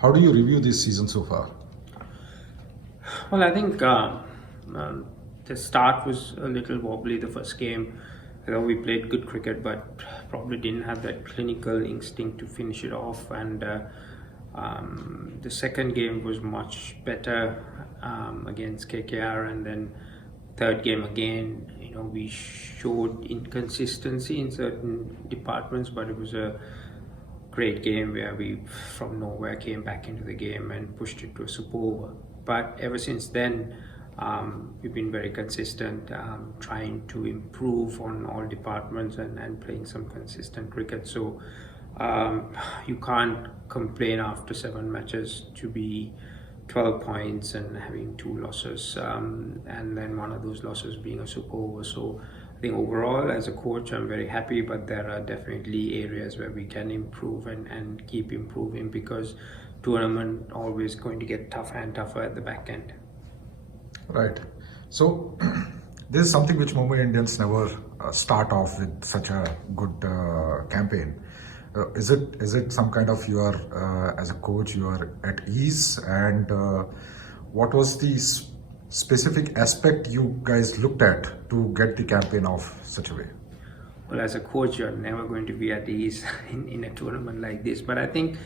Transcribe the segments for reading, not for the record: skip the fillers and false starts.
How do you review this season so far? Well, I think the start was a little wobbly the first game. We played good cricket, but probably didn't have that clinical instinct to finish it off. And the second game was much better against KKR, and then third game again. We showed inconsistency in certain departments, but it was a great game where we from nowhere came back into the game and pushed it to a super over. But ever since then, we've been very consistent, trying to improve on all departments and playing some consistent cricket. So you can't complain after 7 matches to be 12 points and having 2 losses, and then one of those losses being a super over. So I think overall, as a coach, I'm very happy, but there are definitely areas where we can improve and keep improving, because tournament always going to get tougher and tougher at the back end. Right. So this is something which Mumbai Indians never start off with such a good campaign. Is it some kind of you are as a coach you are at ease, and what was the specific aspect you guys looked at to get the campaign off such a way? Well, as a coach, you're never going to be at ease in a tournament like this. But I think,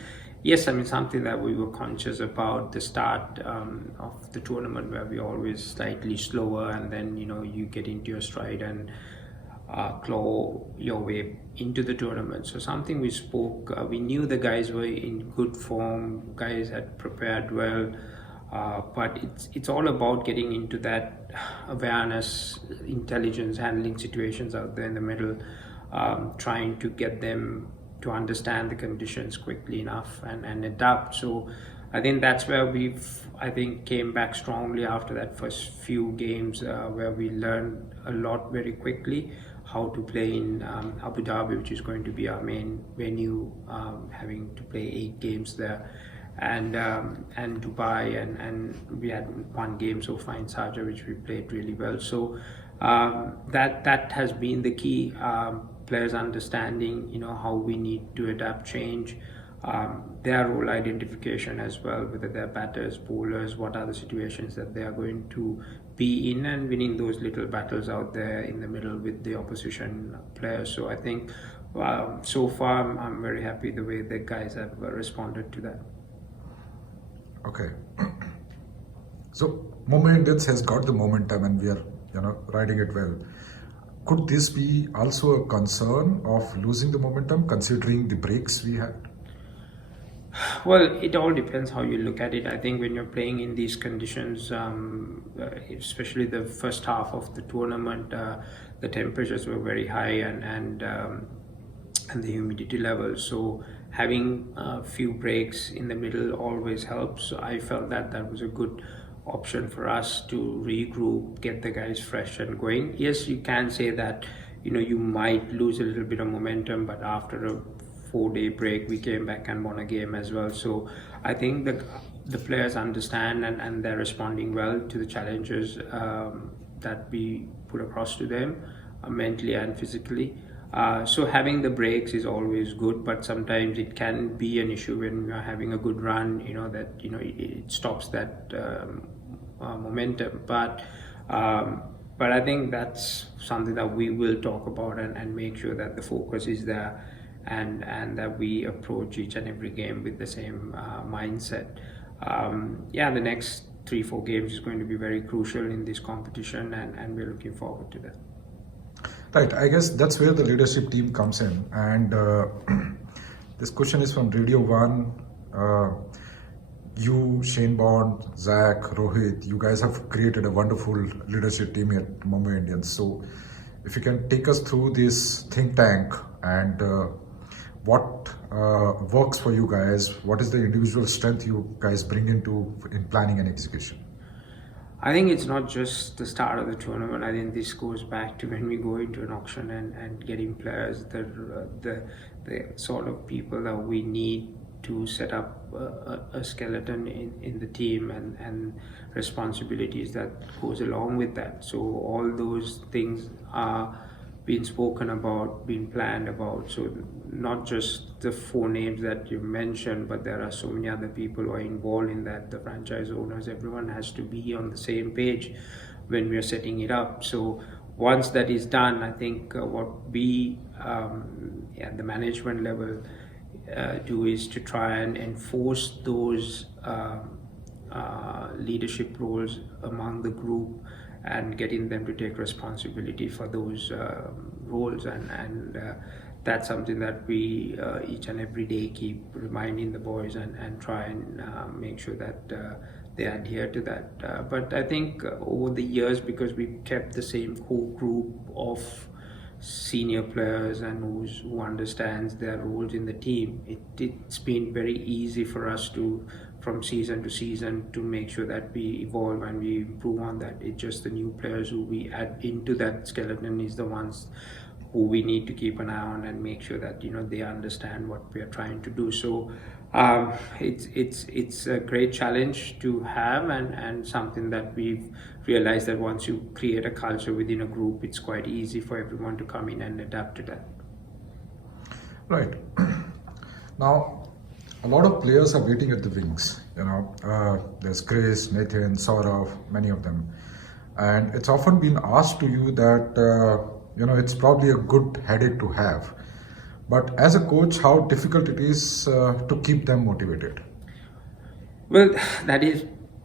yes, I mean, something that we were conscious about the start of the tournament, where we always slightly slower, and then, you get into your stride and claw your way into the tournament. So something we spoke, we knew the guys were in good form, guys had prepared well. But it's all about getting into that awareness, intelligence, handling situations out there in the middle, trying to get them to understand the conditions quickly enough and adapt. So I think that's where came back strongly after that first few games, where we learned a lot very quickly how to play in Abu Dhabi, which is going to be our main venue, having to play 8 games there. And Dubai, and we had one game so far in Sharjah, which we played really well. So that has been the key. Players understanding, how we need to adapt, change, their role identification as well, whether they're batters, bowlers, what are the situations that they are going to be in, and winning those little battles out there in the middle with the opposition players. So I think so far I'm very happy the way the guys have responded to that. Okay. So Mumbai Indians has got the momentum, and we are riding it well. Could this be also a concern of losing the momentum considering the breaks we had? Well, it all depends how you look at it. I think when you're playing in these conditions, especially the first half of the tournament, the temperatures were very high, and the humidity level. So having a few breaks in the middle always helps. So I felt that was a good option for us to regroup, get the guys fresh and going. Yes, you can say that you might lose a little bit of momentum, but after a 4-day break we came back and won a game as well. So I think the players understand, and they're responding well to the challenges that we put across to them, mentally and physically. So having the breaks is always good, but sometimes it can be an issue when you're having a good run, that it stops that momentum. But I think that's something that we will talk about and make sure that the focus is there, and that we approach each and every game with the same mindset. The next 3-4 games is going to be very crucial in this competition, and we're looking forward to that. Right, I guess that's where the leadership team comes in. And this question is from Radio 1. You, Shane Bond, Zach, Rohit, you guys have created a wonderful leadership team at Mumbai Indians. So if you can take us through this think tank, and what works for you guys, what is the individual strength you guys bring in planning and execution? I think it's not just the start of the tournament. I think this goes back to when we go into an auction and getting players, the sort of people that we need to set up a skeleton in the team, and responsibilities that goes along with that. So all those things are been spoken about, been planned about. So not just the four names that you mentioned, but there are so many other people who are involved in that. The franchise owners, everyone has to be on the same page when we are setting it up. So once that is done, I think what we at the management level do is to try and enforce those leadership roles among the group and getting them to take responsibility for those roles, and that's something that we each and every day keep reminding the boys and try and make sure that they adhere to that. But I think over the years, because we kept the same core group of senior players and who understands their roles in the team, it's been very easy for us to, from season to season, to make sure that we evolve and we improve on that. It's just the new players who we add into that skeleton is the ones who we need to keep an eye on and make sure that they understand what we are trying to do. So it's a great challenge to have, and something that we've realized that once you create a culture within a group, it's quite easy for everyone to come in and adapt to that. Right. Now, a lot of players are waiting at the wings. There's Chris, Nathan, Saurav, many of them, and it's often been asked to you that it's probably a good headache to have. But as a coach, how difficult it is to keep them motivated? Well, that is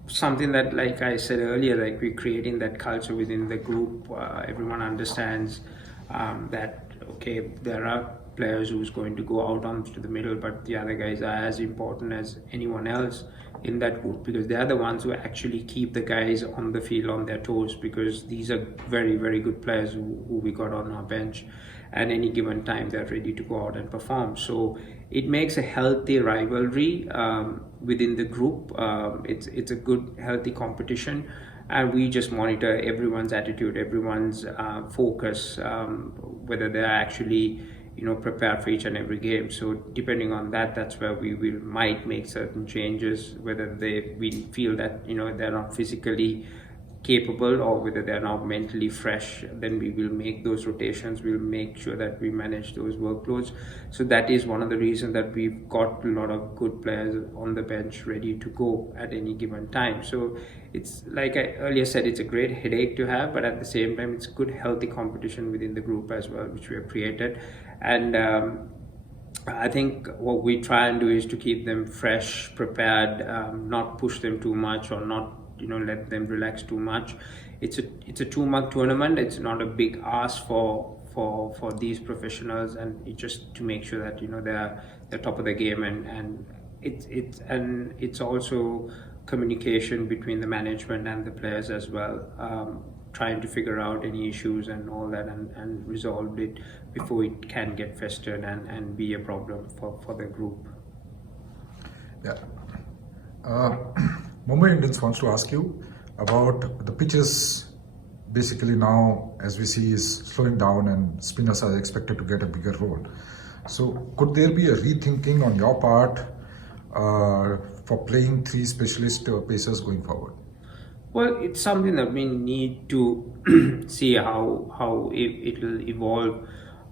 something that, like I said earlier, like we're creating that culture within the group. Everyone understands that, okay, there are players who's going to go out onto the middle, but the other guys are as important as anyone else in that group, because they are the ones who actually keep the guys on the field on their toes, because these are very, very good players who we got on our bench. At any given time, they're ready to go out and perform. So it makes a healthy rivalry within the group. It's a good, healthy competition, and we just monitor everyone's attitude, everyone's focus, whether they're actually prepared for each and every game. So depending on that, that's where we might make certain changes, whether we feel that they're not physically capable or whether they're not mentally fresh. Then we will make those rotations. We'll make sure that we manage those workloads. So that is one of the reasons that we've got a lot of good players on the bench ready to go at any given time. So it's, like I earlier said, it's a great headache to have, but at the same time, it's good, healthy competition within the group as well, which we have created. And I think what we try and do is to keep them fresh, prepared, not push them too much, or not let them relax too much. It's a 2-month tournament. It's not a big ask for these professionals, and it's just to make sure that they're top of the game, and it's also communication between the management and the players as well, trying to figure out any issues and all that, and resolve it before it can get festered and be a problem for the group. Yeah. Mumbai Indians wants to ask you about the pitches. Basically now, as we see, is slowing down and spinners are expected to get a bigger role. So could there be a rethinking on your part for playing 3 specialist pacers going forward? Well, it's something that we need to see how it will evolve.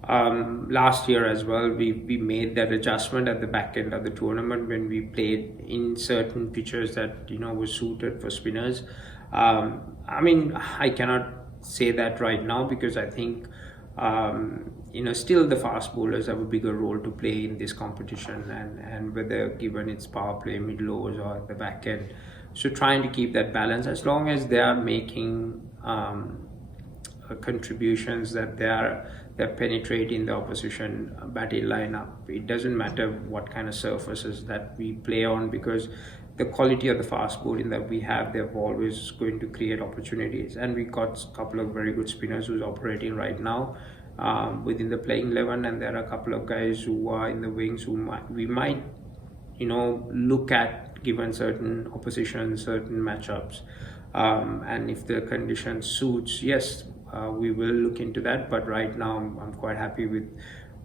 Last year as well, we made that adjustment at the back end of the tournament when we played in certain pitches that were suited for spinners. I cannot say that right now, because I think still the fast bowlers have a bigger role to play in this competition, and whether given it's power play, mid overs, or at the back end. So trying to keep that balance, as long as they are making contributions, that they're penetrating the opposition batting lineup. It doesn't matter what kind of surfaces that we play on, because the quality of the fast bowling that we have, they're always going to create opportunities. And we got a couple of very good spinners who's operating right now within the playing 11, and there are a couple of guys who are in the wings who we might look at, given certain opposition, certain matchups, and if the condition suits, yes, we will look into that. But right now I'm quite happy with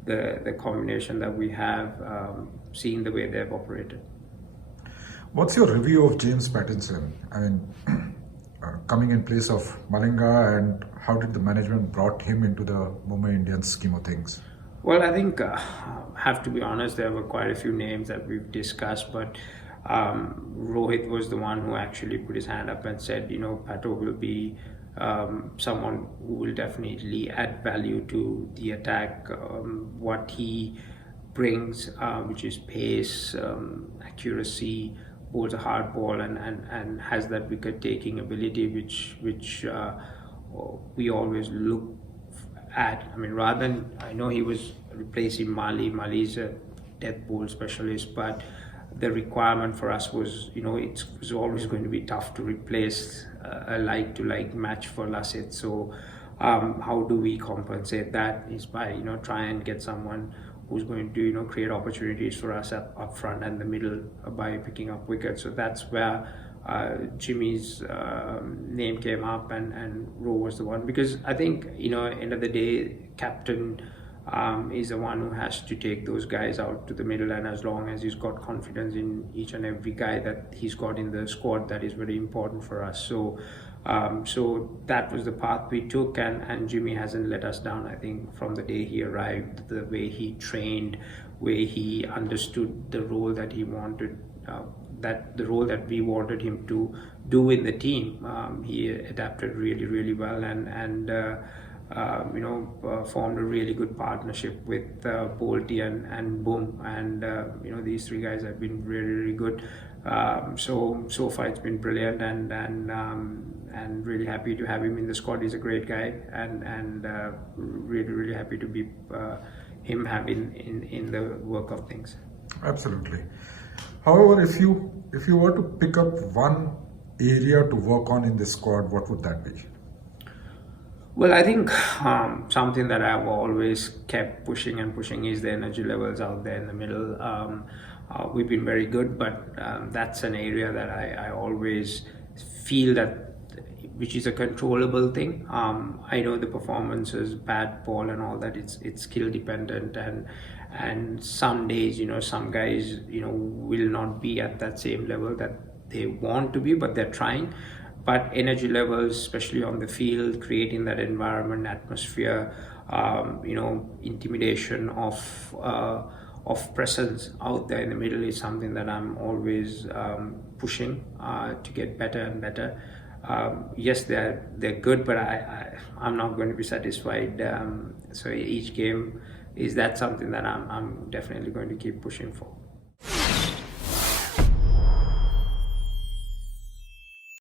the combination that we have, seeing the way they've operated. What's your review of James Pattinson? coming in place of Malinga, and how did the management brought him into the Mumbai Indians scheme of things? Well, I think, have to be honest, there were quite a few names that we've discussed, but Rohit was the one who actually put his hand up and said, Pato will be someone who will definitely add value to the attack. What he brings, which is pace, accuracy, bowls a hard ball, and has that wicket taking ability, which we always look at. I mean, rather than, I know he was replacing Mali. Mali's a death bowl specialist, but the requirement for us was, it was always going to be tough to replace a like-to-like match for Lassit. So how do we compensate that is by, try and get someone who's going to, create opportunities for us up front and the middle by picking up wickets. So that's where Jimmy's name came up, and Rowe was the one, because I think, end of the day, captain is the one who has to take those guys out to the middle, and as long as he's got confidence in each and every guy that he's got in the squad, that is very important for us. So that was the path we took, and Jimmy hasn't let us down. I think from the day he arrived, the way he trained, where he understood the role that he wanted, that the role that we wanted him to do in the team, he adapted really, really well, and formed a really good partnership with Bolty and Boom, and these three guys have been really, really good. So far it's been brilliant, and really happy to have him in the squad. He's a great guy, and really, really happy to be him having in the work of things. Absolutely. However, if you were to pick up one area to work on in this squad, what would that be? Well, I think something that I've always kept pushing is the energy levels out there in the middle. We've been very good, but that's an area that I always feel that, which is a controllable thing. I know the performances, bad ball and all that, it's skill dependent, and some days, some guys, will not be at that same level that they want to be, but they're trying. But energy levels, especially on the field, creating that environment, atmosphere, intimidation of presence out there in the middle is something that I'm always pushing to get better and better. Yes, they're good, but I'm not going to be satisfied. So each game, is that something that I'm definitely going to keep pushing for.